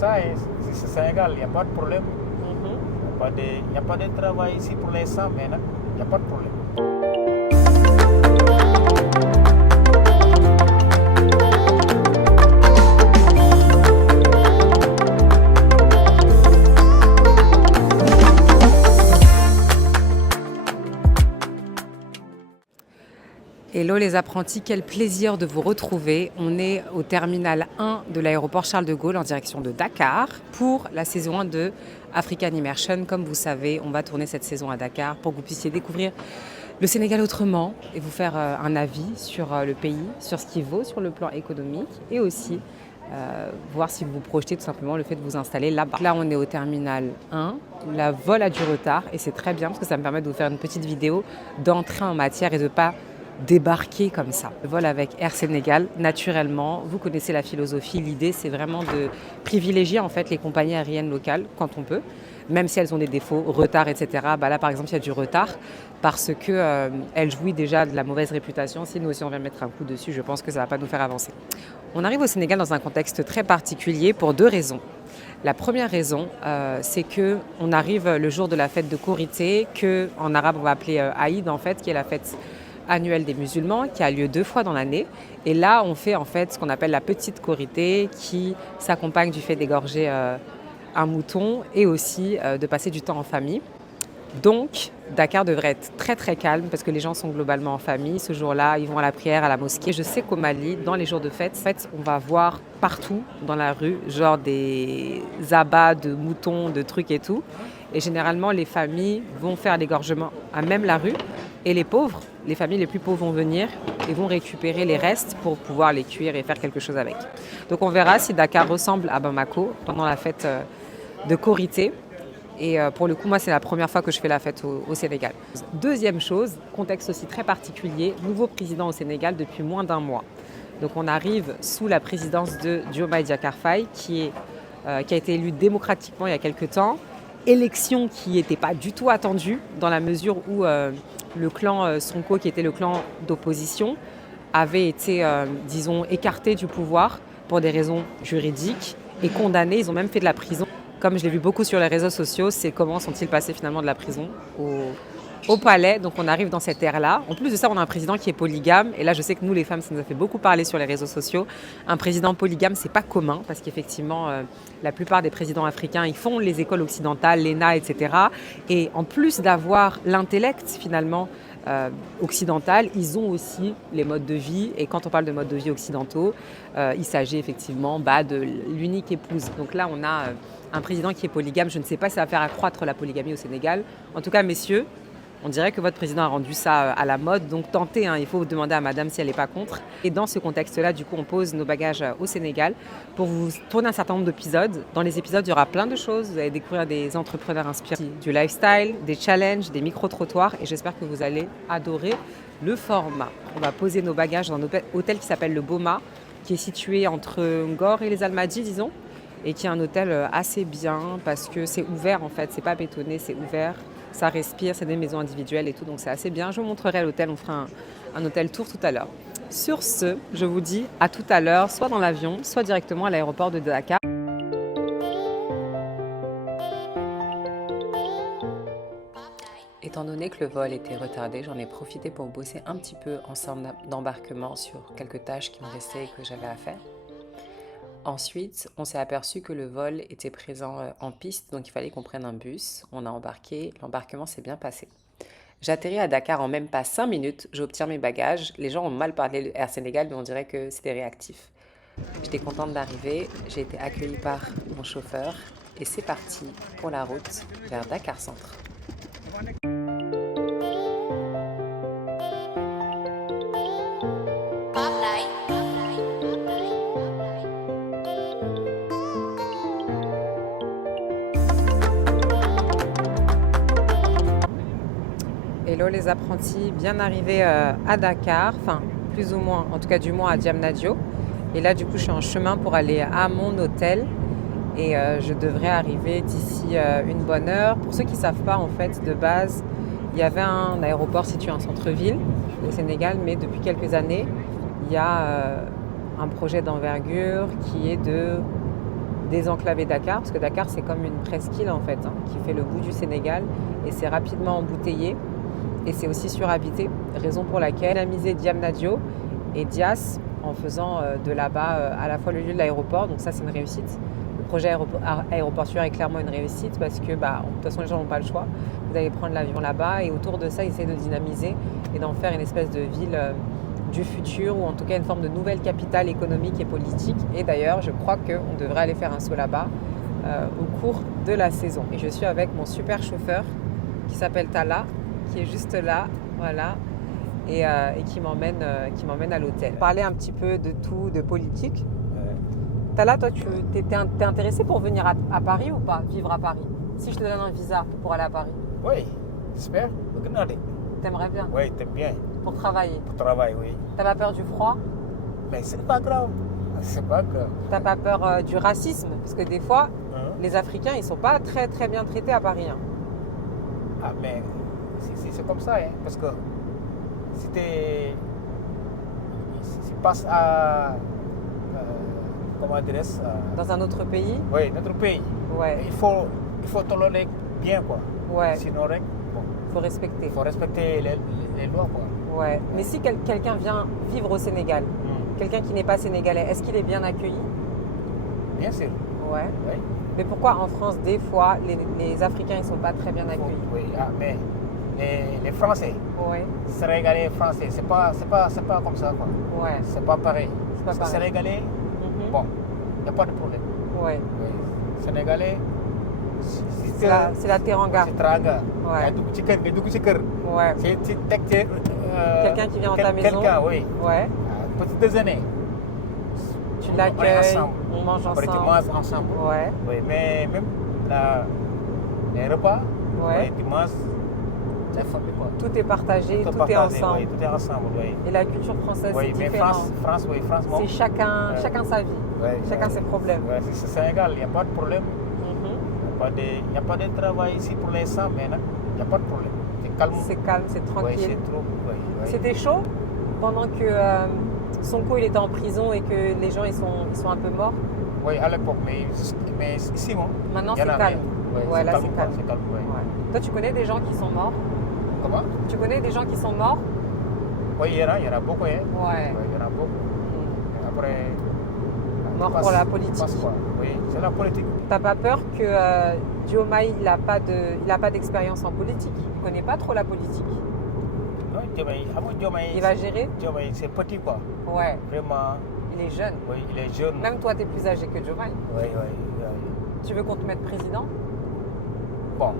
ça, hein. C'est Sénégal, il n'y a pas de problème. Il n'y a pas de travail ici pour l'instant, mais il n'y a pas de problème. Hello les apprentis, quel plaisir de vous retrouver. On est au terminal 1 de l'aéroport Charles de Gaulle en direction de Dakar pour la saison 1 de African Immersion. Comme vous savez, on va tourner cette saison à Dakar pour que vous puissiez découvrir le Sénégal autrement et vous faire un avis sur le pays, sur ce qu'il vaut sur le plan économique et aussi voir si vous vous projetez tout simplement le fait de vous installer là-bas. Là, on est au terminal 1. La vol a du retard et c'est très bien parce que ça me permet de vous faire une petite vidéo d'entrée en matière et de ne pas débarquer comme ça. Le vol avec Air Sénégal, naturellement, vous connaissez la philosophie. L'idée, c'est vraiment de privilégier en fait les compagnies aériennes locales quand on peut, même si elles ont des défauts, retard, etc. Là, par exemple, il y a du retard parce que elle jouit déjà de la mauvaise réputation. Si nous aussi on vient mettre un coup dessus, je pense que ça ne va pas nous faire avancer. On arrive au Sénégal dans un contexte très particulier pour deux raisons. La première raison, c'est qu'on arrive le jour de la fête de Korité, qu'en arabe on va appeler Aïd, en fait, qui est la fête annuelle des musulmans qui a lieu 2 fois dans l'année. Et là, on fait en fait ce qu'on appelle la petite Korité qui s'accompagne du fait d'égorger un mouton et aussi de passer du temps en famille. Donc, Dakar devrait être très très calme parce que les gens sont globalement en famille. Ce jour-là, ils vont à la prière, à la mosquée. Je sais qu'au Mali, dans les jours de fête, en fait, on va voir partout dans la rue, genre des abats de moutons, de trucs et tout. Et généralement, les familles vont faire l'égorgement à même la rue. Et les pauvres, les familles les plus pauvres vont venir et vont récupérer les restes pour pouvoir les cuire et faire quelque chose avec. Donc on verra si Dakar ressemble à Bamako pendant la fête de Korité. Et pour le coup, moi, c'est la première fois que je fais la fête au Sénégal. Deuxième chose, contexte aussi très particulier, nouveau président au Sénégal depuis moins d'1 mois. Donc on arrive sous la présidence de Diomaye Diakhar Faye qui a été élu démocratiquement il y a quelques temps. Élection qui n'était pas du tout attendue dans la mesure où le clan Sonko, qui était le clan d'opposition, avait été, disons, écarté du pouvoir pour des raisons juridiques et condamné. Ils ont même fait de la prison. Comme je l'ai vu beaucoup sur les réseaux sociaux, c'est comment sont-ils passés finalement de la prison au palais. Donc on arrive dans cette ère-là. En plus de ça, on a un président qui est polygame. Et là, je sais que nous, les femmes, ça nous a fait beaucoup parler sur les réseaux sociaux. Un président polygame, c'est pas commun parce qu'effectivement, la plupart des présidents africains, ils font les écoles occidentales, l'ENA, etc. Et en plus d'avoir l'intellect finalement occidental, ils ont aussi les modes de vie. Et quand on parle de modes de vie occidentaux, il s'agit effectivement de l'unique épouse. Donc là, on a un président qui est polygame. Je ne sais pas si ça va faire accroître la polygamie au Sénégal. En tout cas, messieurs, on dirait que votre président a rendu ça à la mode, donc tentez, il faut demander à madame si elle n'est pas contre. Et dans ce contexte-là, du coup, on pose nos bagages au Sénégal pour vous tourner un certain nombre d'épisodes. Dans les épisodes, il y aura plein de choses. Vous allez découvrir des entrepreneurs inspirés du lifestyle, des challenges, des micro-trottoirs et j'espère que vous allez adorer le format. On va poser nos bagages dans un hôtel qui s'appelle le Boma, qui est situé entre Ngor et les Almadies, disons, et qui est un hôtel assez bien parce que c'est ouvert en fait, c'est pas bétonné, c'est ouvert. Ça respire, c'est des maisons individuelles et tout, donc c'est assez bien. Je vous montrerai l'hôtel, on fera un hôtel tour tout à l'heure. Sur ce, je vous dis à tout à l'heure, soit dans l'avion, soit directement à l'aéroport de Dakar. Étant donné que le vol était retardé, j'en ai profité pour bosser un petit peu en salle d'embarquement sur quelques tâches qui me restaient et que j'avais à faire. Ensuite, on s'est aperçu que le vol était présent en piste, donc il fallait qu'on prenne un bus. On a embarqué, l'embarquement s'est bien passé. J'atterris à Dakar en même pas 5 minutes, j'obtiens mes bagages. Les gens ont mal parlé de Air Sénégal, mais on dirait que c'était réactif. J'étais contente d'arriver, j'ai été accueillie par mon chauffeur et c'est parti pour la route vers Dakar Centre. Hello les apprentis, bien arrivés à Dakar, enfin plus ou moins, en tout cas du moins à Diamniadio. Et là du coup je suis en chemin pour aller à mon hôtel et je devrais arriver d'ici une bonne heure. Pour ceux qui ne savent pas en fait, de base, il y avait un aéroport situé en centre-ville au Sénégal, mais depuis quelques années, il y a un projet d'envergure qui est de désenclaver Dakar, parce que Dakar c'est comme une presqu'île en fait, hein, qui fait le bout du Sénégal et c'est rapidement embouteillé et c'est aussi surhabité, raison pour laquelle on a misé Diamniadio et Diass en faisant de là-bas à la fois le lieu de l'aéroport, donc ça c'est une réussite. Le projet aéroportuaire est clairement une réussite parce que de toute façon les gens n'ont pas le choix, vous allez prendre l'avion là-bas et autour de ça ils essaient de dynamiser et d'en faire une espèce de ville du futur ou en tout cas une forme de nouvelle capitale économique et politique. Et d'ailleurs, je crois qu'on devrait aller faire un saut là-bas au cours de la saison. Et je suis avec mon super chauffeur qui s'appelle Tala, qui est juste là, voilà, et qui m'emmène à l'hôtel. Parler un petit peu de tout, de politique. Tala, toi, tu t'es intéressé pour venir à Paris ou pas, vivre à Paris? Si je te donne un visa pour aller à Paris. Oui, j'espère. T'aimerais bien? Oui, t'aimes bien. Pour travailler? Pour travailler, oui. T'as pas peur du froid? Mais c'est pas grave. C'est pas grave. T'as pas peur du racisme? Parce que des fois, les Africains, ils sont pas très très bien traités à Paris. Hein. Ah, mais c'est comme ça, hein. Parce que si tu passes à... comment dirais-je? Dans un autre pays? Oui, notre pays. Ouais. Il faut tolérer bien, quoi. Ouais. Sinon, bon, faut respecter. Il faut respecter les lois, quoi. Ouais. Mais si quelqu'un vient vivre au Sénégal, quelqu'un qui n'est pas sénégalais, est-ce qu'il est bien accueilli? Bien sûr. Ouais. Oui. Mais pourquoi en France, des fois, les Africains, ils ne sont pas très bien accueillis? Oui, mais les Français, ouais. Sénégalais, Français, c'est pas comme ça, quoi. Ouais. C'est pas pareil. C'est pas pareil. Sénégalais, bon, il n'y a pas de problème. Ouais. Oui. Sénégalais, c'est la teranga. C'est teranga. Ouais. Ouais. C'est quelqu'un qui vient dans ta maison. Quelqu'un, oui. Ouais. Petit déjeuner. Tu l'accueilles, on mange ensemble. Après, tu manges ensemble. Ouais. Oui, mais même les repas, ouais. Tu manges la famille, quoi. Tout est partagé, tout est ensemble. Oui, tout est ensemble, oui. Et la culture française, c'est différent. France, c'est chacun sa vie, chacun ses problèmes. Oui, c'est Sénégal, il n'y a pas de problème. Il n'y a pas de travail ici pour l'instant, mais il n'y a pas de problème. C'est calme. C'est calme, c'est tranquille. Oui, c'est trop. Oui. C'était chaud pendant que Sonko il était en prison et que les gens ils sont un peu morts? Oui, à l'époque, mais ici, non. Maintenant, c'est calme. Ouais, là, c'est calme. C'est calme, ouais. Ouais. Toi, tu connais des gens qui sont morts? Comment? Tu connais des gens qui sont morts? Oui, il y en a beaucoup. Hein. Ouais. Il y en a beaucoup. Après... Mort pour la politique. Oui, c'est la politique. T'as pas peur que Diomaye, il a pas d'expérience en politique? Il connaît pas trop la politique? Non, Diomaye... Il va gérer? Diomaye, c'est petit, quoi. Ouais. Vraiment... Il est jeune. Oui, il est jeune. Même toi, tu es plus âgé que Diomaye. Oui. Tu veux qu'on te mette président? Bon.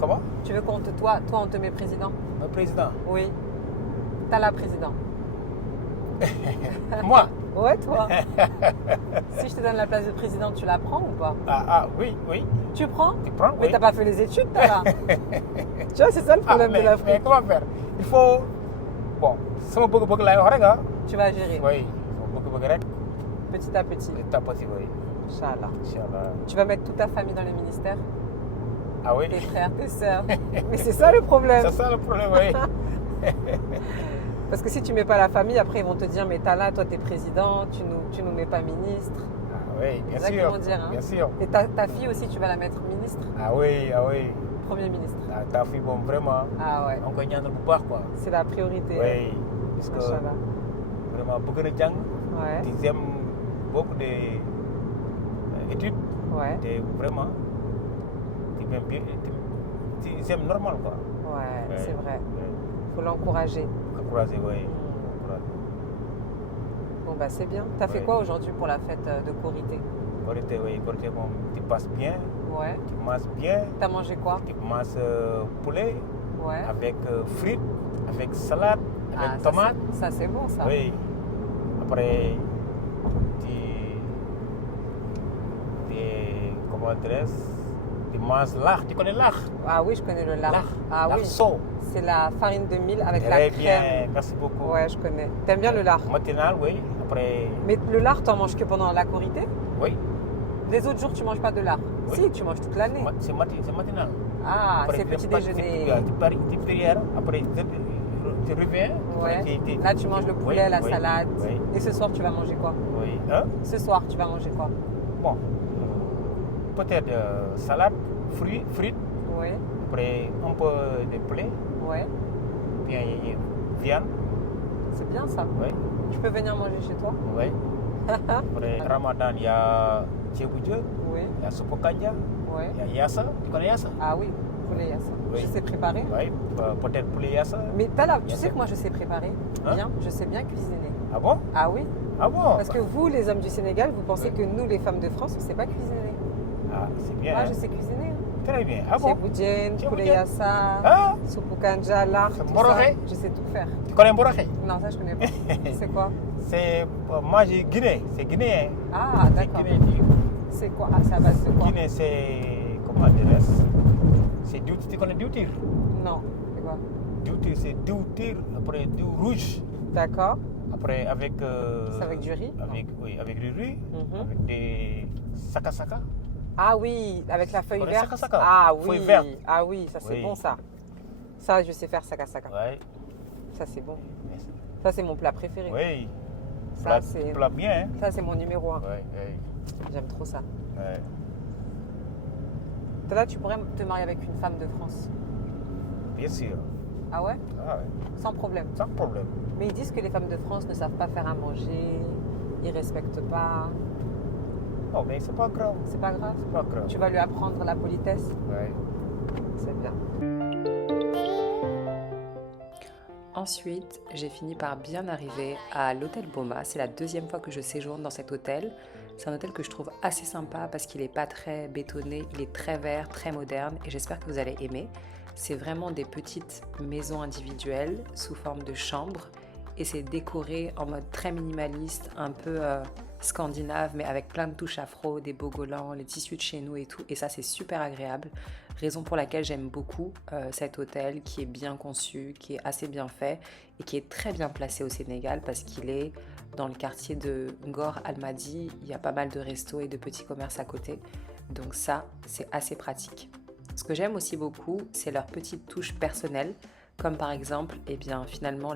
Comment? Tu veux toi, on te met président? Le président? Oui. T'as la président. Moi? Ouais, toi. Si je te donne la place de président, tu la prends ou pas? Oui. Tu prends? Tu prends, Mais oui. t'as pas fait les études, t'as là. Tu vois, c'est ça le problème de l'Afrique. Mais comment faire? Il faut... Bon, si on peut la tu vas gérer. Oui. Petit à petit. Petit à petit, oui. Inch'Allah. Inch'Allah. Tu vas mettre toute ta famille dans les ministères? Ah oui? Tes frères, tes sœurs. Mais c'est ça le problème. C'est ça le problème, oui. Parce que si tu mets pas la famille, après ils vont te dire mais t'as là, toi t'es président, tu nous mets pas ministre. Ah oui, bien sûr. C'est ça qu'ils vont dire. Hein. Bien sûr. Et ta fille aussi, tu vas la mettre ministre? Ah oui. Premier ministre. Ta fille, bon, vraiment. Ah ouais. On gagne le pouvoir, quoi. C'est la priorité. Oui. Parce que vraiment, beaucoup de gens, ils aiment beaucoup d'études. Ouais. Vraiment, ils aiment normal, quoi. Ouais. C'est vrai. Faut l'encourager. Encourager, oui. Bon, bah c'est bien. T'as fait quoi aujourd'hui pour la fête de Korité? Korité, oui. Korité, bon, tu passes bien. Ouais. Tu manges bien. T'as mangé quoi? Tu manges poulet. Ouais. Avec frites, avec salade, avec tomate. Ça, c'est bon, ça. Oui. Après, comment dirais-je? Tu manges l'art. Tu connais l'art? Ah oui, je connais le lard. Ah oui. L'arceau. C'est la farine de mil avec la crème. Très bien, merci beaucoup. Ouais, je connais. T'aimes bien le lard? Matinal, oui. Après... Mais le lard, t'en manges que pendant la Korité? Oui. Les autres jours, tu manges pas de lard? Oui. Si, tu manges toute l'année. C'est matinal. Ah, après, c'est petit déjeuner. Tu prières, après tu reviens. Ouais. Après, là, tu manges le poulet, la salade. Oui. Et ce soir, tu vas manger quoi? Oui. Hein? Ce soir, tu vas manger quoi? Bon, peut-être salade, frites, Ouais, après un peu de poulet, ouais. bien viande, C'est bien ça. oui, Je peux venir manger chez toi? oui. Après Ramadan, il y a tchéboudieu, Oui, il y a soupe kanja, ouais. il y a yassa, tu connais yassa? Ah oui, poulet yassa. Oui. Je sais préparer. Oui, peut-être poulet yassa. Mais t'as là, tu Yassa. sais que moi je sais préparer Hein? bien, je sais bien cuisiner. Ah bon? Ah oui, Ah bon? parce que vous, les hommes du Sénégal, vous pensez Ouais. que nous, les femmes de France, on ne sait pas cuisiner. Ah, c'est bien. Moi, hein? je sais cuisiner. Très bien. Ah bon? Tchéboudienne, poulet Tchéboudienne. yassa, Ah, soupe kanja, lard, C'est tout ça. moroké. Je sais tout faire. tu connais Mboroké? Non, ça je connais pas. C'est quoi? C'est manger Guinée, c'est guinéen. Ah, C'est d'accord. Guinée. C'est quoi? Ah, c'est à base de quoi? Guinée, c'est. Comment dire? C'est doutir. Tu connais doutir? Non, c'est quoi? Doutir, c'est doutir, après du rouge. D'accord. Après, avec. C'est avec du riz? Oui, avec du riz, Mhm. avec des saka. Ah oui, avec la feuille connais verte. saka-saka? Ah Feuille oui, verte. ah oui, ça c'est Oui. bon ça. Ça, je sais faire saka. Ouais. Ça c'est bon. Ça c'est mon plat préféré. Oui. Ça Plat, c'est plat bien, hein? ça c'est mon numéro 1. Ouais, ouais, J'aime trop ça. ouais. Là, tu pourrais te marier avec une femme de France. Bien sûr. Ah ouais? Ah, ouais. Sans problème. Sans problème. Mais ils disent que les femmes de France ne savent pas faire à manger, ils respectent pas. Non, mais c'est pas grave. C'est pas grave. C'est pas grave. Tu vas lui apprendre la politesse. Ouais. C'est bien. Ensuite, j'ai fini par bien arriver à l'hôtel Boma. C'est la deuxième fois que je séjourne dans cet hôtel. C'est un hôtel que je trouve assez sympa parce qu'il n'est pas très bétonné, il est très vert, très moderne et j'espère que vous allez aimer. C'est vraiment des petites maisons individuelles sous forme de chambres et c'est décoré en mode très minimaliste, un peu scandinave mais avec plein de touches afro, des bogolans, les tissus de chez nous et tout. Et ça c'est super agréable. Raison pour laquelle j'aime beaucoup cet hôtel qui est bien conçu, qui est assez bien fait et qui est très bien placé au Sénégal parce qu'il est dans le quartier de Ngor Almadi. Il y a pas mal de restos et de petits commerces à côté. Donc ça, c'est assez pratique. Ce que j'aime aussi beaucoup, c'est leurs petites touches personnelles. Comme par exemple, eh bien, finalement,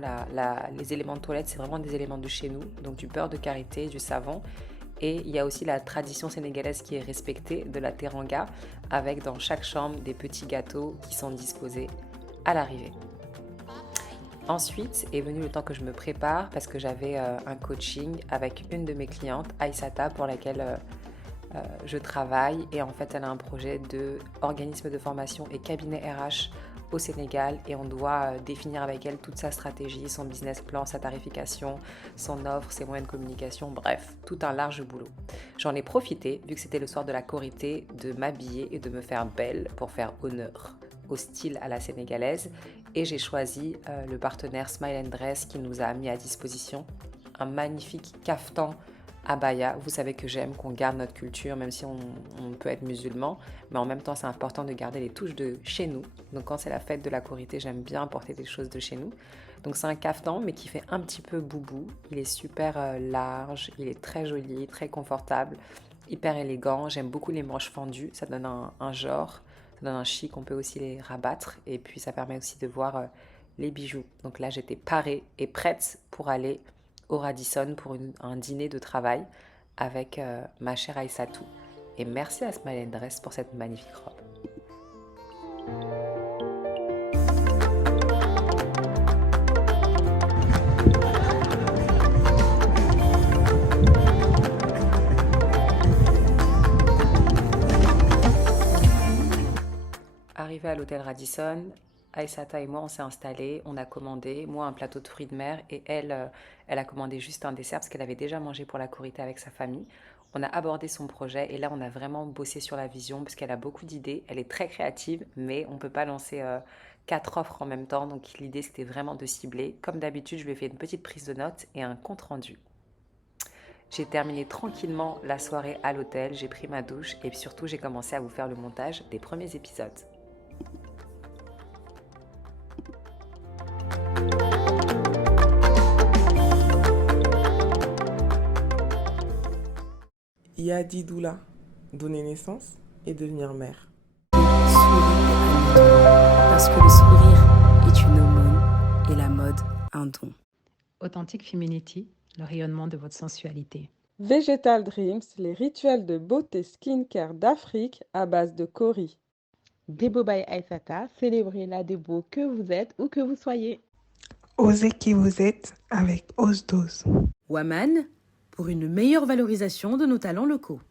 les éléments de toilette, c'est vraiment des éléments de chez nous. Donc du beurre de karité, du savon. Et il y a aussi la tradition sénégalaise qui est respectée de la teranga, avec dans chaque chambre des petits gâteaux qui sont disposés à l'arrivée. Ensuite est venu le temps que je me prépare parce que j'avais un coaching avec une de mes clientes, Aïssata, pour laquelle je travaille. Et en fait, elle a un projet d'organisme de formation et cabinet RH au Sénégal et on doit définir avec elle toute sa stratégie, son business plan, sa tarification, son offre, ses moyens de communication, bref, tout un large boulot. J'en ai profité, vu que c'était le soir de la Korité, de m'habiller et de me faire belle pour faire honneur au style à la sénégalaise et j'ai choisi le partenaire Smile & Dress qui nous a mis à disposition un magnifique caftan abaya. Vous savez que j'aime qu'on garde notre culture même si on peut être musulman, mais en même temps c'est important de garder les touches de chez nous. Donc quand c'est la fête de la Korité, j'aime bien porter des choses de chez nous. Donc c'est un caftan mais qui fait un petit peu boubou. Il est super large, il est très joli, très confortable, hyper élégant. J'aime beaucoup les manches fendues, ça donne un genre, ça donne un chic. On peut aussi les rabattre et puis ça permet aussi de voir les bijoux. Donc là j'étais parée et prête pour aller au Radisson pour un dîner de travail avec ma chère Aïssatou. Et merci à Smile & Dress pour cette magnifique robe. Arrivé à l'hôtel Radisson, Aïssata et moi, on s'est installés, on a commandé, moi un plateau de fruits de mer et elle, elle a commandé juste un dessert parce qu'elle avait déjà mangé pour la Korité avec sa famille. On a abordé son projet et là, on a vraiment bossé sur la vision parce qu'elle a beaucoup d'idées, elle est très créative, mais on ne peut pas lancer 4 offres en même temps. Donc l'idée, c'était vraiment de cibler. Comme d'habitude, je lui ai fait une petite prise de notes et un compte-rendu. J'ai terminé tranquillement la soirée à l'hôtel, j'ai pris ma douche et surtout, j'ai commencé à vous faire le montage des premiers épisodes. Yadi Doula, donner naissance et devenir mère. Souris parce que le sourire est une aumône et la mode un don. Authentic Femininity, le rayonnement de votre sensualité. Vegetal Dreams, les rituels de beauté skincare d'Afrique à base de Cori. Debo by Aïssata, célébrez la Debo que vous êtes ou que vous soyez. Osez qui vous êtes avec Osdose. Waman, pour une meilleure valorisation de nos talents locaux.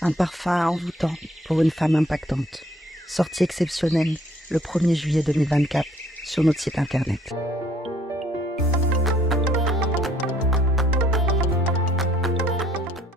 Un parfum envoûtant pour une femme impactante. Sortie exceptionnelle le 1er juillet 2024 sur notre site internet.